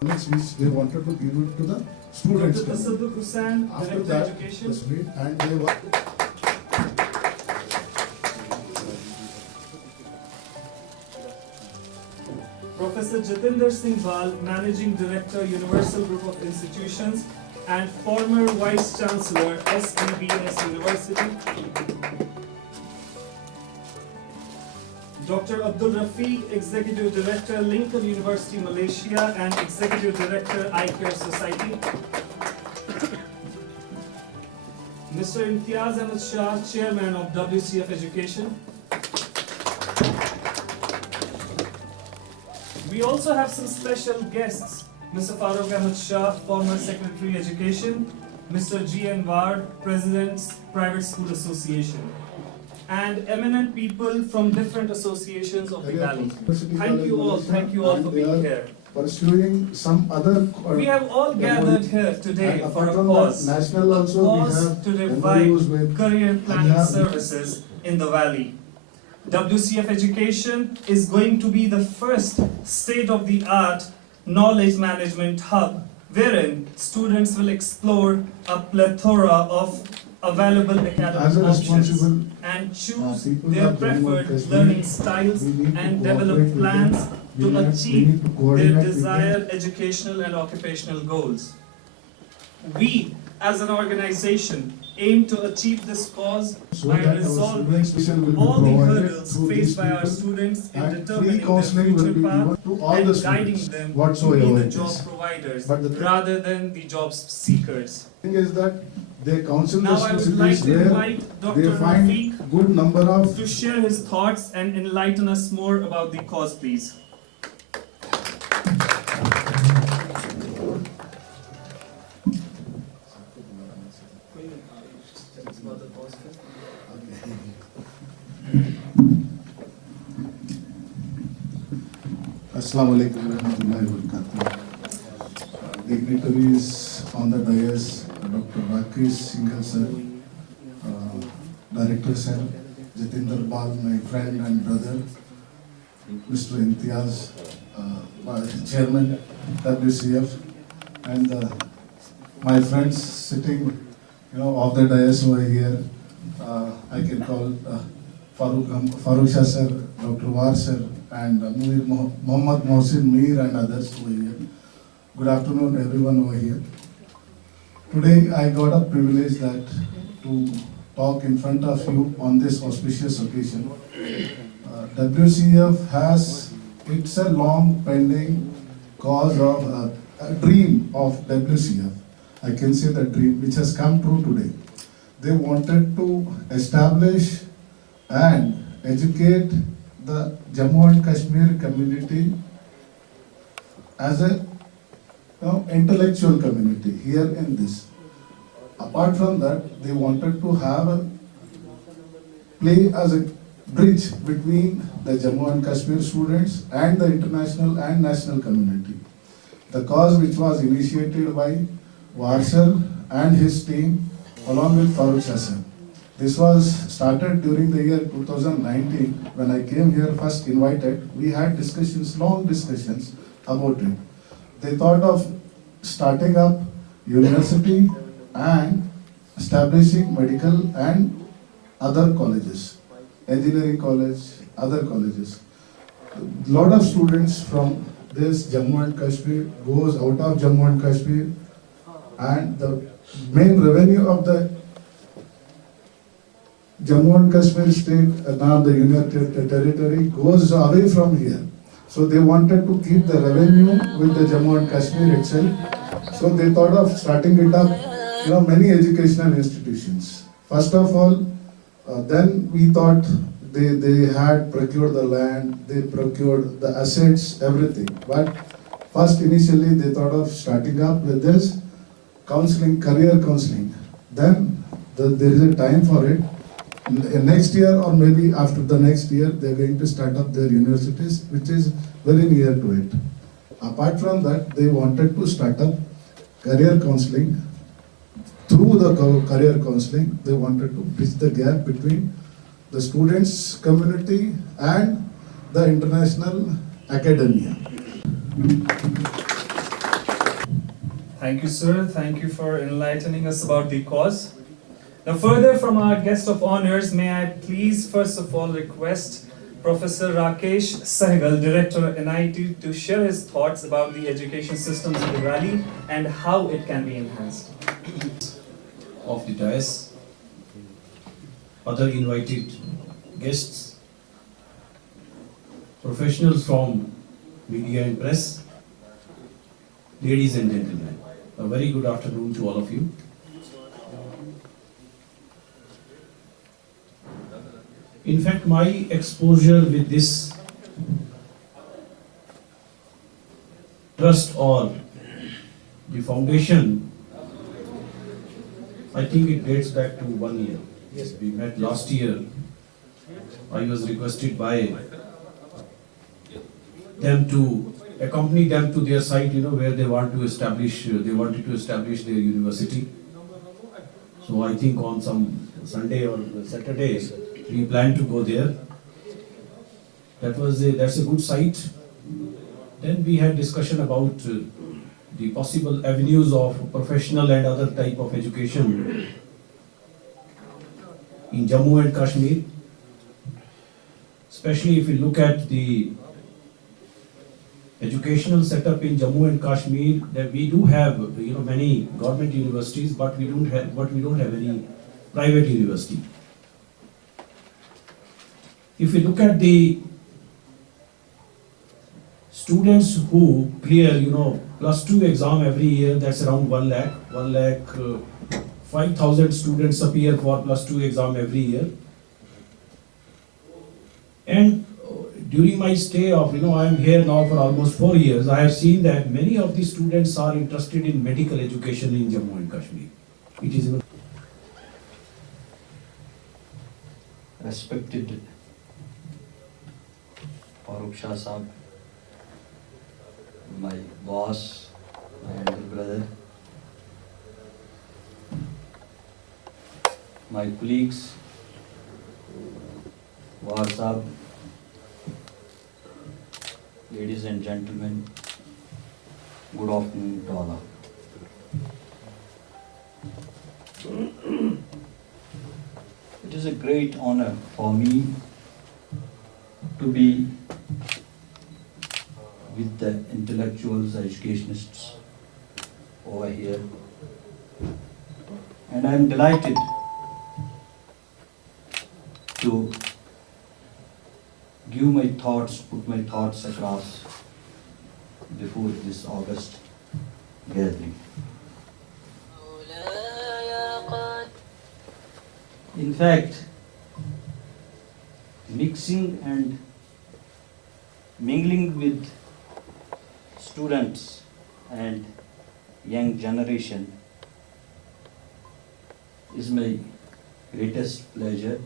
which they wanted to give it to the students. Dr. Tasadduq Hussain, After Director that, Education. the student and they were. Professor Jatinder Singh Bal, Managing Director, Universal Group of Institutions, and former Vice Chancellor, SBBS University. Dr. Abdul Rafiq, Executive Director, Lincoln University, Malaysia, and Executive Director, Eye Care Society. Mr. Imtiaz Ahmed Shah, Chairman of WCF Education. We also have some special guests. Mr. Farooq Ahmed Shah, former Secretary Education. Mr. G.N. Ward, President, Private School Association. And eminent people from different associations of the Valley. Thank you all for being here. Pursuing some other. We have all gathered here today for a cause. National also we have to MOUs revive with career planning services in the Valley. WCF Education is going to be the first state-of-the-art knowledge management hub wherein students will explore a plethora of available academic options and choose their preferred learning styles and develop plans to achieve their desired educational and occupational goals. We, as an organization, aim to achieve this cause by resolving all the hurdles faced by our students in determining their future path and guiding them to be the job providers rather than the job seekers. The thing is that they counsel Now I the would like cities to where invite Dr. they find Rafiq good number of. to share his thoughts and enlighten us more about the cause, please. Assalamu alaikum warahmatullahi wabarakatuh. Dignitaries on the dais, Dr. Rakesh Singhal sir, Director sir, Jatinder Bal, my friend and brother, Mr. Imtiaz, Chairman WCF, and my friends sitting, off the dais over here. I can call Farooq Shah sir, Dr. War sir, and Muhammad Mohsin Mir and others over here. Good afternoon everyone over here. Today I got a privilege that to talk in front of you on this auspicious occasion. WCF has, it's a long pending cause of a dream of WCF. I can say the dream which has come true today. They wanted to establish and educate the Jammu and Kashmir community as a intellectual community here in this. Apart from that, they wanted to have a play as a bridge between the Jammu and Kashmir students and the international and national community. The cause which was initiated by Warsar and his team along with Farooq Shah sir. This was started during the year 2019 when I came here first invited. We had discussions, long discussions about it. They thought of starting up university and establishing medical and other colleges, engineering college, other colleges. A lot of students from this Jammu and Kashmir goes out of Jammu and Kashmir, and the main revenue of the Jammu and Kashmir state, now the Union Territory, goes away from here. So they wanted to keep the revenue with the Jammu and Kashmir itself. So they thought of starting it up, many educational institutions. First of all, then we thought they had procured the land, they procured the assets, everything. But first initially they thought of starting up with this counseling, career counseling. Then there is a time for it. Next year or maybe after the next year, they're going to start up their universities, which is very near to it. Apart from that, they wanted to start up career counseling. Through the career counseling, they wanted to bridge the gap between the students' community and the international academia. Thank you, sir. Thank you for enlightening us about the cause. Now, further from our guest of honors, may I please first of all request Professor Rakesh Sehgal, Director NIT, to share his thoughts about the education systems in the Valley and how it can be enhanced. Of the dais, other invited guests, professionals from media and press, ladies and gentlemen, a very good afternoon to all of you. In fact, my exposure with this trust or the foundation, I think it dates back to 1 year. Yes, we met last year. I was requested by them to accompany them to their site, where they wanted to establish their university. So I think on some Sunday or Saturday, we plan to go there. That's a good site. Then we had discussion about the possible avenues of professional and other type of education in Jammu and Kashmir. Especially if you look at the educational setup in Jammu and Kashmir, that we do have many government universities, but we don't have any private university. If you look at the students who clear, +2 exam every year, that's around 1 lakh, 5,000 students appear for +2 exam every year. And during my stay of, I am here now for almost 4 years, I have seen that many of the students are interested in medical education in Jammu and Kashmir. It is Respected Farooq Shah Saab, my boss, my elder brother, my colleagues, War Saab, ladies and gentlemen, good afternoon to all. It is a great honor for me to be with the intellectuals, educationists over here, and I am delighted to give my thoughts, put my thoughts across before this August gathering. In fact, mixing and mingling with students and young generation is my greatest pleasure,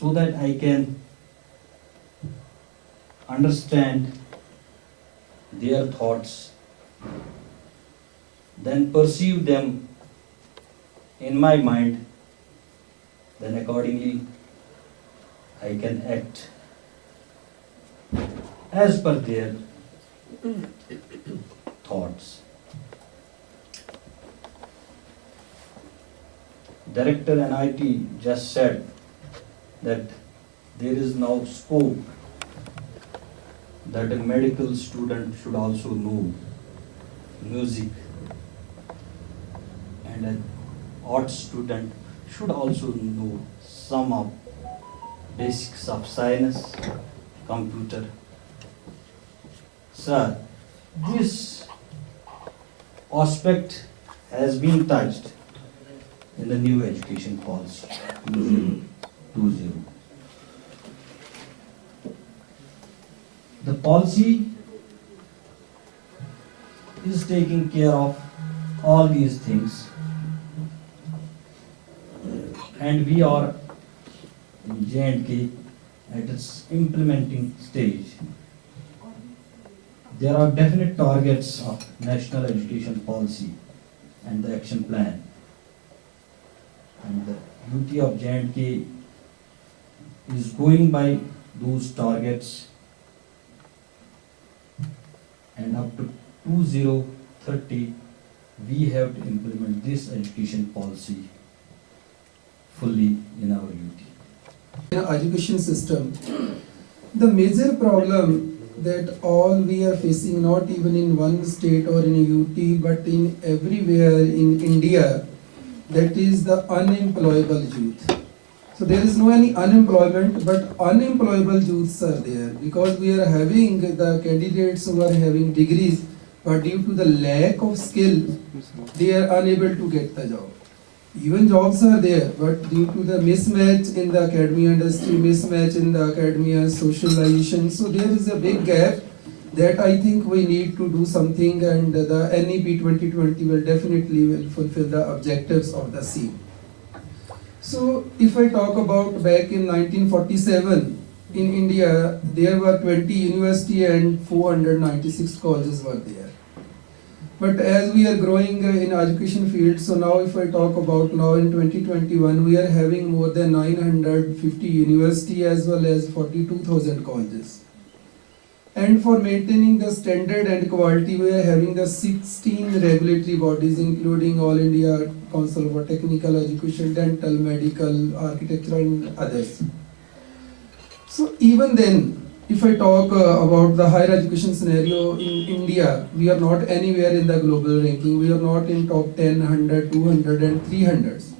so that I can understand their thoughts, then perceive them in my mind, then accordingly I can act as per their thoughts. Director NIT just said that there is now scope that a medical student should also know music, and an art student should also know some of basics of science, computer. Sir, this aspect has been touched in the new education policy 2020. The policy is taking care of all these things, and we are in J&K at its implementing stage. There are definite targets of national education policy and the action plan, and the duty of J&K is going by those targets, and and up to 2030 we have to implement this education policy fully in our UT. In our education system, the major problem that all we are facing, not even in one state or in a UT, but in everywhere in India, that is the unemployable youth. So there is no any unemployment, but unemployable youths are there, because we are having the candidates who are having degrees, but due to the lack of skill, they are unable to get the job. Even jobs are there, but due to the mismatch in the academia industry, mismatch in the academia socialization, so there is a big gap that I think we need to do something, and the NEP 2020 will definitely fulfill the objectives of the same. So if I talk about back in 1947, in India, there were 20 universities and 496 colleges were there. But as we are growing in education field, so now if I talk about now in 2021, we are having more than 950 universities as well as 42,000 colleges. And for maintaining the standard and quality, we are having the 16 regulatory bodies, including All India Council for Technical Education, Dental, Medical, Architecture and others. So even then, if I talk about the higher education scenario in India, we are not anywhere in the global ranking. We are not in top 10, 100, 200 and 300s.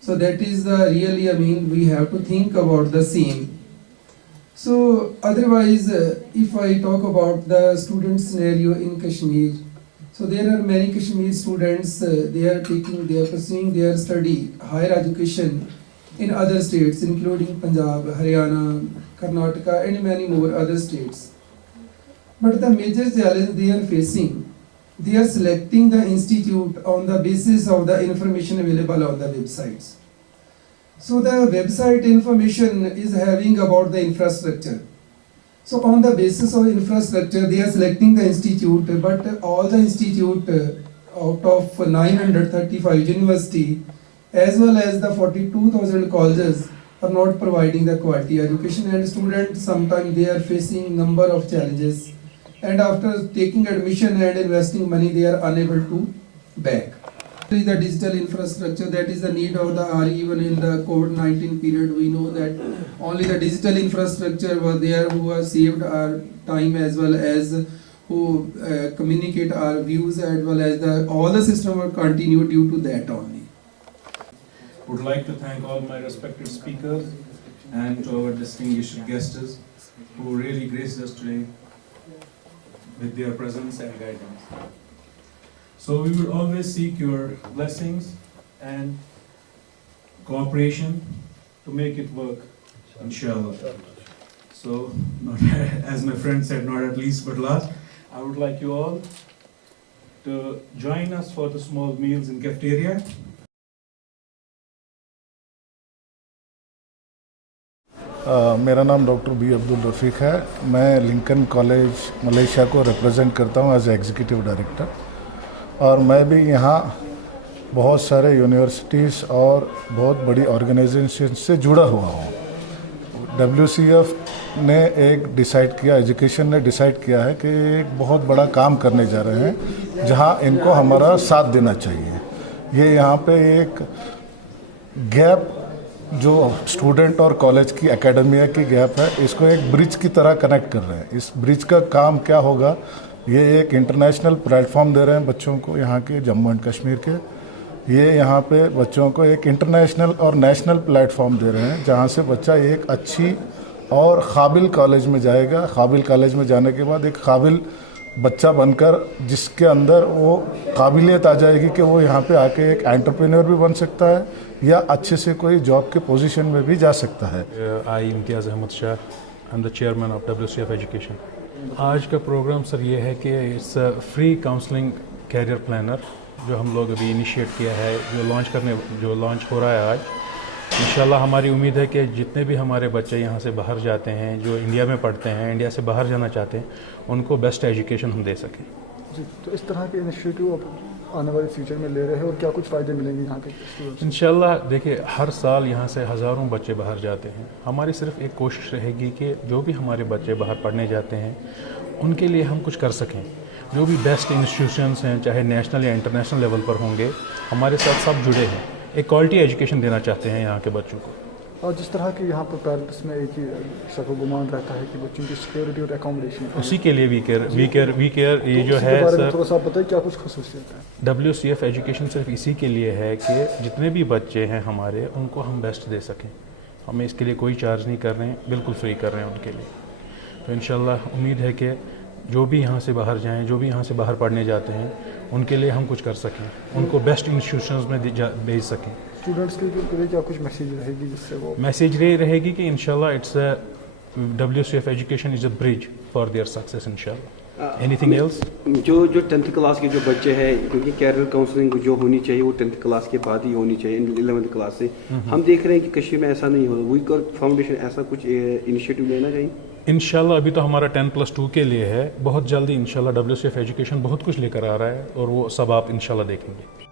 So that is the really, we have to think about the same. So otherwise, if I talk about the student scenario in Kashmir, so there are many Kashmir students, they are pursuing their study, higher education in other states, including Punjab, Haryana, Karnataka and many more other states. But the major challenge they are facing, they are selecting the institute on the basis of the information available on the websites. So the website information is having about the infrastructure. So on the basis of infrastructure, they are selecting the institute, but all the institute out of 935 university as well as the 42,000 colleges are not providing the quality education, and students sometimes they are facing number of challenges, and after taking admission and investing money, they are unable to back. The digital infrastructure, that is the need of the RE. Even in the COVID-19 period, we know that only the digital infrastructure were there who have saved our time as well as who communicate our views, as well as all the system will continue due to that only. Would like to thank all my respected speakers and to our distinguished guests who really graced us today with their presence and guidance. So we will always seek your blessings and cooperation to make it work, inshallah. So, not, as my friend said, not at least but last, I would like you all to join us for the small meals in cafeteria. मेरा नाम doctor B Abdul रफ़ीक है। मैं Lincoln college Malaysia को represent करता हूँ as executive director, और मैं भी यहाँ बहुत सारे यूनिवर्सिटीज़ और बहुत बड़ी ऑर्गेनाइजेशन से जुड़ा हुआ हूँ। WCF ने एक डिसाइड किया, एजुकेशन ने डिसाइड किया है कि एक बहुत बड़ा काम करने जा रहे हैं जहाँ इनको हमारा साथ देना चाहिए। ये यहाँ पे एक गैप जो स्टूडेंट और कॉलेज की एकेडमिया की गैप है, इसको एक ब्रिज की तरह कनेक्ट कर रहे हैं। इस ब्रिज का काम क्या होगा, ये एक इंटरनेशनल प्लेटफॉर्म दे रहे हैं बच्चों को यहाँ के जम्मू एंड कश्मीर के। ये यहाँ पे बच्चों को एक इंटरनेशनल और नेशनल प्लेटफॉर्म दे रहे हैं जहाँ से बच्चा एक अच्छी और काबिल कॉलेज में जाएगा। काबिल कॉलेज में जाने के बाद एक काबिल बच्चा बनकर जिसके अंदर वो काबिलियत आ जाएगी कि वो यहाँ पे आके एक एंटरप्रेन्योर भी बन सकता है या अच्छे से कोई जॉब के पोजीशन में भी जा सकता है। I Imtiaz Ahmed Shah, I am the chairman of WCF education. आज का प्रोग्राम सर ये है कि it's free counselling career planner जो हम लोग अभी इनिशिएट किया है, जो लॉन्च हो रहा है आज। इंशाल्लाह हमारी उम्मीद है कि जितने भी हमारे बच्चे यहाँ से बाहर जाते हैं, जो इंडिया में पढ़ते हैं, इंडिया से बाहर जाना चाहते हैं, उनको बेस्ट एजुकेशन हम दे सकें। जी, तो इस तरह के इनिशिएटिव आप आने वाले फ्यूचर में ले रहे हैं और क्या कुछ फ़ायदे मिलेंगे यहाँ के स्टूडेंट्स? इंशाल्लाह देखिए, हर साल यहाँ से हज़ारों बच्चे बाहर जाते हैं। हमारी सिर्फ एक कोशिश रहेगी कि जो भी हमारे बच्चे बाहर पढ़ने जाते हैं ان کے لیے ہم کچھ کر سکیں. جو بھی بیسٹ انسٹیٹیوشنس ہیں چاہے نیشنل یا انٹرنیشنل لیول پر ہوں گے ہمارے ساتھ سب جڑے ہیں. ایک کوالٹی ایجوکیشن دینا چاہتے ہیں یہاں کے بچوں کو. اور جس طرح کہ یہاں پر پیرنٹس میں ایک ہی شک و گمان رہتا ہے کہ بچوں کی سیکورٹی اور اکاموڈیشن اسی کے لیے وی کیئر یہ جو ہے سر تھوڑا سا بتائیں کیا کچھ خصوصیت ہے. WCF ایجوکیشن صرف اسی کے لیے ہے کہ جتنے بھی بچے ہیں ہمارے ان کو ہم بیسٹ دے سکیں. ہمیں اس کے لیے کوئی چارج نہیں کر رہے ہیں, بالکل فری کر رہے ہیں ان کے لیے. تو انشاءاللہ امید ہے کہ جو بھی یہاں سے باہر جائیں, جو بھی یہاں سے باہر پڑھنے جاتے ہیں, ان کے لیے ہم کچھ کر سکیں, ان کو بیسٹ انسٹیٹیوشنز میں بھیج سکیں. اسٹوڈنٹس کے لیے کیا کچھ میسیج رہے گی جس سے وہ میسیج یہ رہے گی کہ انشاءاللہ it's WCF education is a bridge for their success انشاءاللہ. Anything else? جو 10th کلاس کے جو بچے ہیں, کیونکہ کیریئر کاؤنسلنگ جو ہونی چاہیے وہ 10th کلاس کے بعد ہی ہونی چاہیے, 11th کلاس سے. ہم دیکھ رہے ہیں کہ کشمیر میں ایسا نہیں ہو رہا. ویک اور فاؤنڈیشن ایسا کچھ انیشیٹو لینا چاہیے. انشاءاللہ ابھی تو ہمارا 10+2 کے لیے ہے. بہت جلدی انشاءاللہ WCF ایجوکیشن بہت کچھ لے کر آ رہا ہے اور وہ سب آپ انشاءاللہ دیکھیں گے.